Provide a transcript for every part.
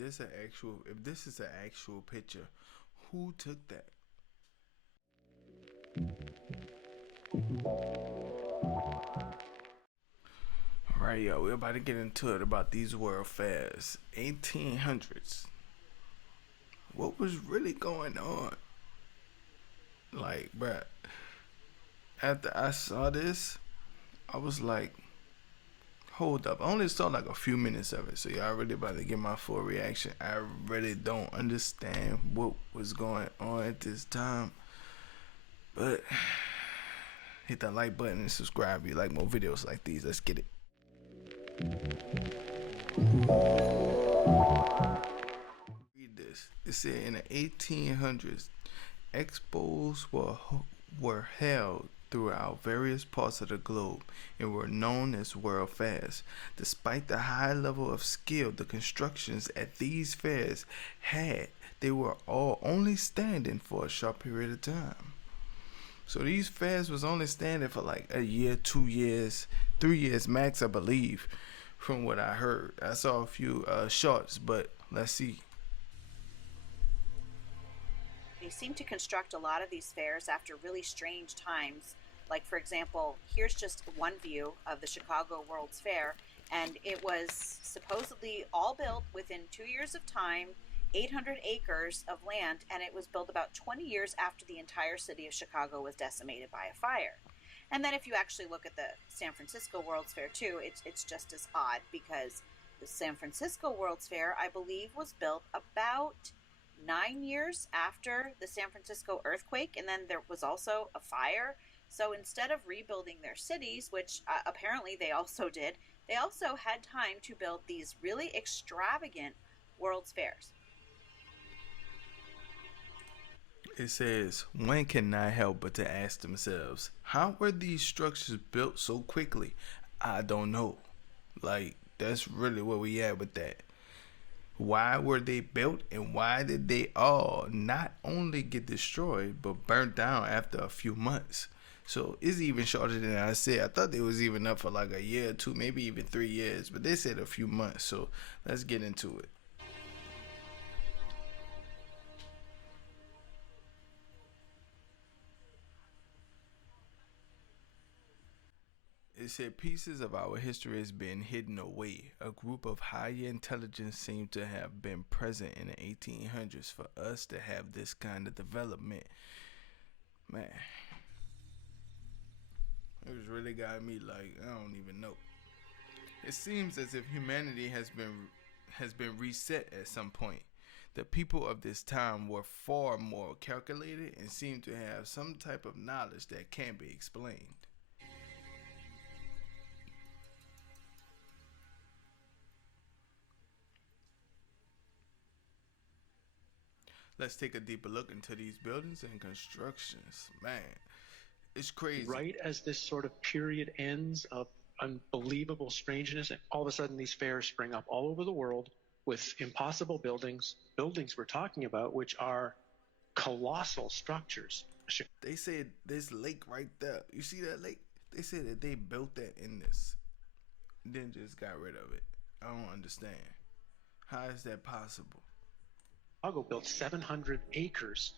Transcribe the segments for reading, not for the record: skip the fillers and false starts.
if this is an actual picture, who took that? Alright, yo, we're about to get into it about these world fairs. 1800s. What was really going on? Like, bruh, after I saw this, I was like, hold up. I only saw like a few minutes of it, so y'all really about to get my full reaction. I really don't understand what was going on at this time. But hit that like button and subscribe if you like more videos like these. Let's get it. Read this. It said in the 1800s, expos were held throughout various parts of the globe and were known as world fairs. Despite the high level of skill the constructions at these fairs had, they were all only standing for a short period of time. So these fairs was only standing for like a year, 2 years, 3 years max, I believe, from what I heard. I saw a few shorts, but let's see. They seem to construct a lot of these fairs after really strange times. Like, for example, here's just one view of the Chicago World's Fair, and it was supposedly all built within 2 years of time, 800 acres of land, and it was built about 20 years after the entire city of Chicago was decimated by a fire. And then if you actually look at the San Francisco World's Fair too, it's just as odd, because the San Francisco World's Fair, I believe, was built about 9 years after the San Francisco earthquake, and then there was also a fire. So instead of rebuilding their cities, which apparently they also did, they also had time to build these really extravagant World's Fairs. It says, one cannot help but to ask themselves, how were these structures built so quickly? I don't know. Like, that's really where we at with that. Why were they built, and why did they all not only get destroyed but burnt down after a few months? So it's even shorter than I said. I thought they was even up for like a year or two, maybe even 3 years, but they said a few months. So let's get into it. It said pieces of our history has been hidden away. A group of higher intelligence seemed to have been present in the 1800s for us to have this kind of development. Man, it was really got me like, I don't even know. It seems as if humanity has been reset at some point. The people of this time were far more calculated and seemed to have some type of knowledge that can't be explained. Let's take a deeper look into these buildings and constructions. Man, it's crazy. Right as this sort of period ends of unbelievable strangeness, and all of a sudden these fairs spring up all over the world with impossible buildings we're talking about, which are colossal structures. They said this lake right there. You see that lake? They said that they built that in this, then just got rid of it. I don't understand. How is that possible? Chicago built 700 acres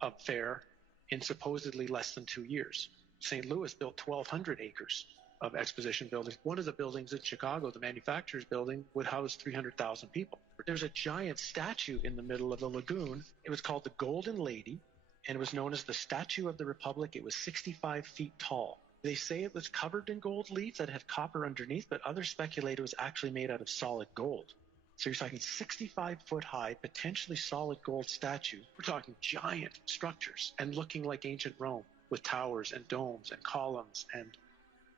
of fair in supposedly less than 2 years. St. Louis built 1,200 acres of exposition buildings. One of the buildings in Chicago, the manufacturers building, would house 300,000 people. There's a giant statue in the middle of the lagoon. It was called the Golden Lady, and it was known as the Statue of the Republic. It was 65 feet tall. They say it was covered in gold leaf that had copper underneath, but others speculate it was actually made out of solid gold. So you're talking 65-foot high, potentially solid gold statue. We're talking giant structures and looking like ancient Rome with towers and domes and columns and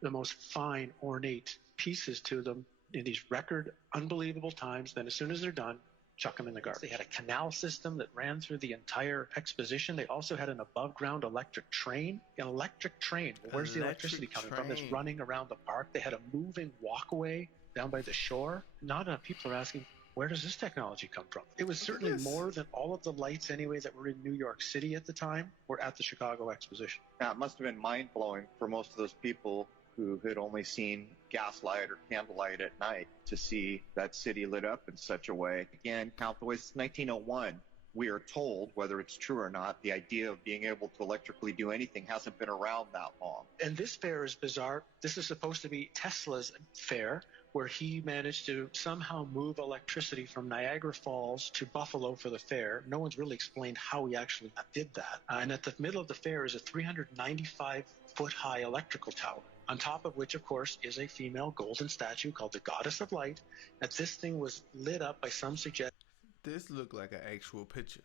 the most fine, ornate pieces to them in these record, unbelievable times. Then as soon as they're done, chuck them in the garbage. They had a canal system that ran through the entire exposition. They also had an above-ground electric train. An electric train. Well, where's the electricity coming from? That's running around the park. They had a moving walkway down by the shore. Not enough people are asking, where does this technology come from? It was certainly more than all of the lights anyway that were in New York City at the time were at the Chicago Exposition. Yeah, it must have been mind-blowing for most of those people who had only seen gaslight or candlelight at night to see that city lit up in such a way. Again, count the way since 1901. We are told, whether it's true or not, the idea of being able to electrically do anything hasn't been around that long. And this fair is bizarre. This is supposed to be Tesla's fair, where he managed to somehow move electricity from Niagara Falls to Buffalo for the fair. No one's really explained how he actually did that. And at the middle of the fair is a 395-foot-high electrical tower, on top of which, of course, is a female golden statue called the Goddess of Light. That this thing was lit up by some suggestion. This looked like an actual picture.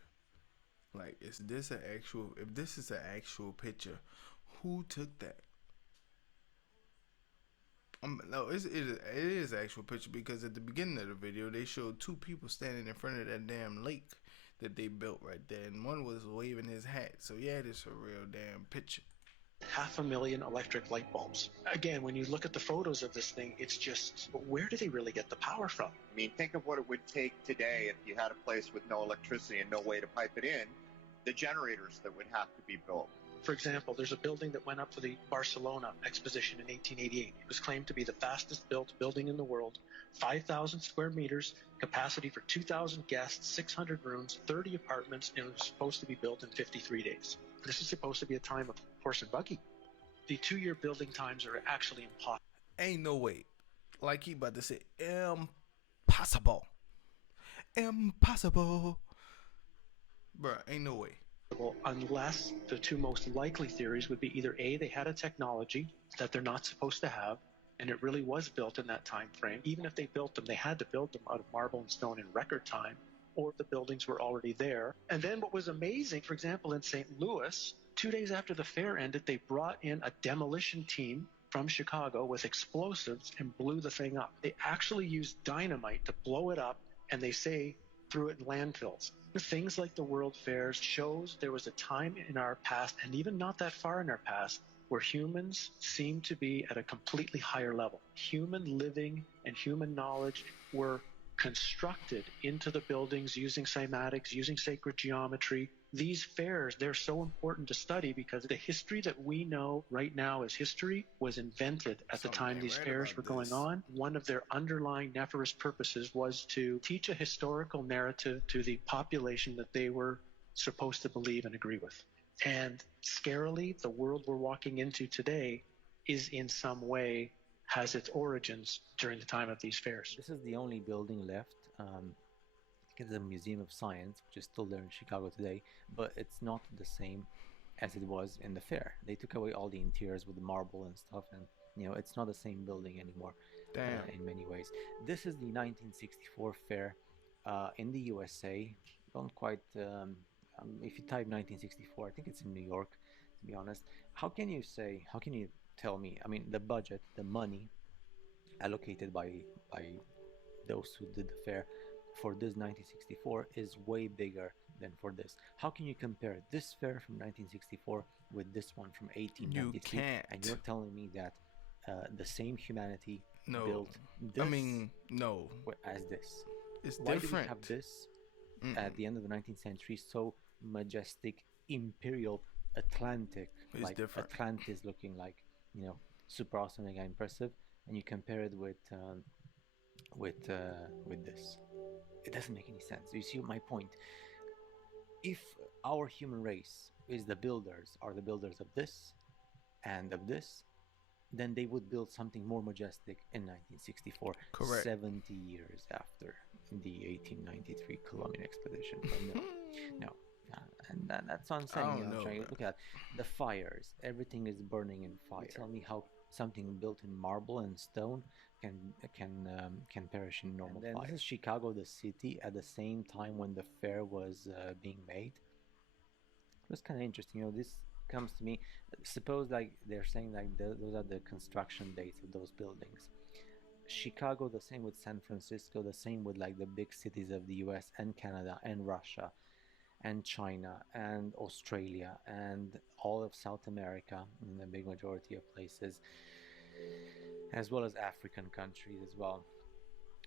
Like, is this an actual? If this is an actual picture, who took that? No, it is an actual picture, because at the beginning of the video they showed two people standing in front of that damn lake that they built right there, and one was waving his hat. So yeah, this is a real damn picture. 500,000 electric light bulbs. Again, when you look at the photos of this thing, it's just, where do they really get the power from? I mean, think of what it would take today if you had a place with no electricity and no way to pipe it in, the generators that would have to be built. For example, there's a building that went up for the Barcelona exposition in 1888. It was claimed to be the fastest built building in the world, 5,000 square meters, capacity for 2,000 guests, 600 rooms, 30 apartments, and it was supposed to be built in 53 days. This is supposed to be a time of horse and buggy. The 2-year building times are actually impossible. Ain't no way. Like he about to say, impossible. Impossible. Bruh, ain't no way. Unless the two most likely theories would be either A, they had a technology that they're not supposed to have, and it really was built in that time frame. Even if they built them, they had to build them out of marble and stone in record time, or the buildings were already there. And then what was amazing, for example, in St. Louis, 2 days after the fair ended, they brought in a demolition team from Chicago with explosives and blew the thing up. They actually used dynamite to blow it up, and they say threw it in landfills. Things like the World Fairs shows there was a time in our past, and even not that far in our past, where humans seemed to be at a completely higher level. Human living and human knowledge were constructed into the buildings using cymatics, using sacred geometry. These fairs, they're so important to study because the history that we know right now as history was invented at the time these fairs were going on. One of their underlying nefarious purposes was to teach a historical narrative to the population that they were supposed to believe and agree with. And scarily, the world we're walking into today is in some way has its origins during the time of these fairs. This is the only building left. It's the Museum of Science, which is still there in Chicago today, but it's not the same as it was in the fair. They took away all the interiors with the marble and stuff, and it's not the same building anymore. In many ways. This is the 1964 fair in the USA. Don't quite. If you type 1964, I think it's in New York. To be honest, how can you tell me? I mean, the budget, the money allocated by those who did the fair for this 1964 is way bigger than for this. How can you compare this fair from 1964 with this one from 1893? You can't. And you're telling me that the same humanity built No. this I mean, no. as this. It's Why different. do we have this at the end of the 19th century, so majestic, imperial, Atlantic, It's like different. Atlantis looking like, super awesome and impressive, and you compare it with this. It doesn't make any sense. You see my point? If our human race are the builders of this and of this, then they would build something more majestic in 1964, Correct. 70 years after the 1893 Colombian expedition. But no. And that's what I'm saying. I don't know, man. Look at the fires. Everything is burning in fire. Tell me how something built in marble and stone can perish in normal fire. This is Chicago, the city, at the same time when the fair was being made. It was kind of interesting. This comes to me. Suppose like they're saying like those are the construction dates of those buildings. Chicago, the same with San Francisco, the same with like the big cities of the US and Canada and Russia and China and Australia and all of South America in the big majority of places, as well as African countries as well,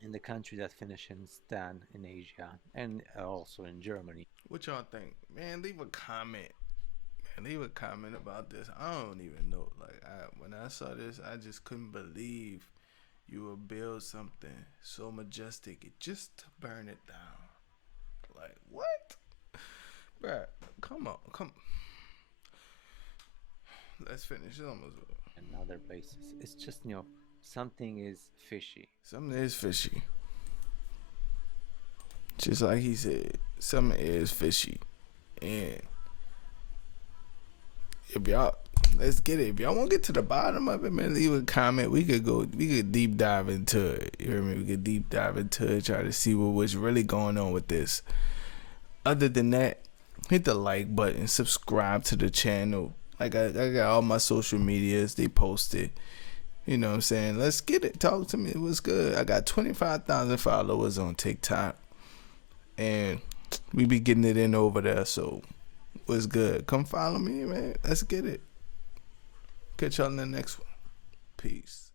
and the countries that finish in Stan in Asia and also in Germany. What y'all think? Man, leave a comment. And leave a comment about this. I don't even know. Like, when I saw this, I just couldn't believe you would build something so majestic just to burn it down. Like, what? Bruh, come on. Let's finish. It's almost over. And other places. It's just, something is fishy. Something is fishy. Just like he said, something is fishy. And if y'all, let's get it. If y'all want to get to the bottom of it, man, leave a comment. We could deep dive into it. You hear me? We could deep dive into it, try to see what was really going on with this. Other than that, hit the like button, subscribe to the channel. Like, I got all my social medias, they posted. You know what I'm saying? Let's get it. Talk to me. What's good? I got 25,000 followers on TikTok. And we be getting it in over there. So, what's good? Come follow me, man. Let's get it. Catch y'all in the next one. Peace.